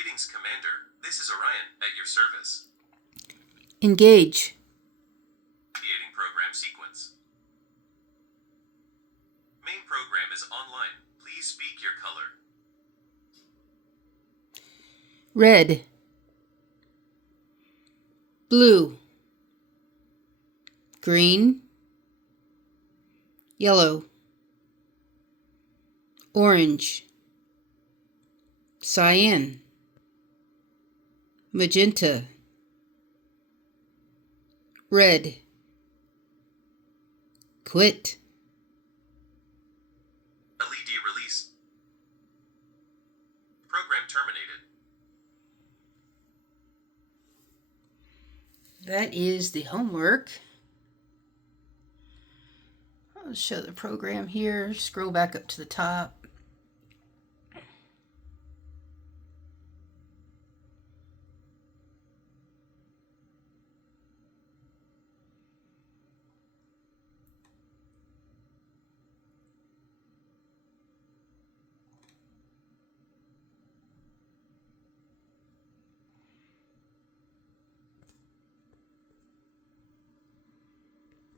Greetings, Commander. This is Orion at your service. Engage. Creating program sequence. Main program is online. Please speak your color. Red. Blue. Green. Yellow. Orange. Cyan. Magenta. Red. Quit. LED release. Program terminated. That is the homework. I'll show the program here. Scroll back up to the top.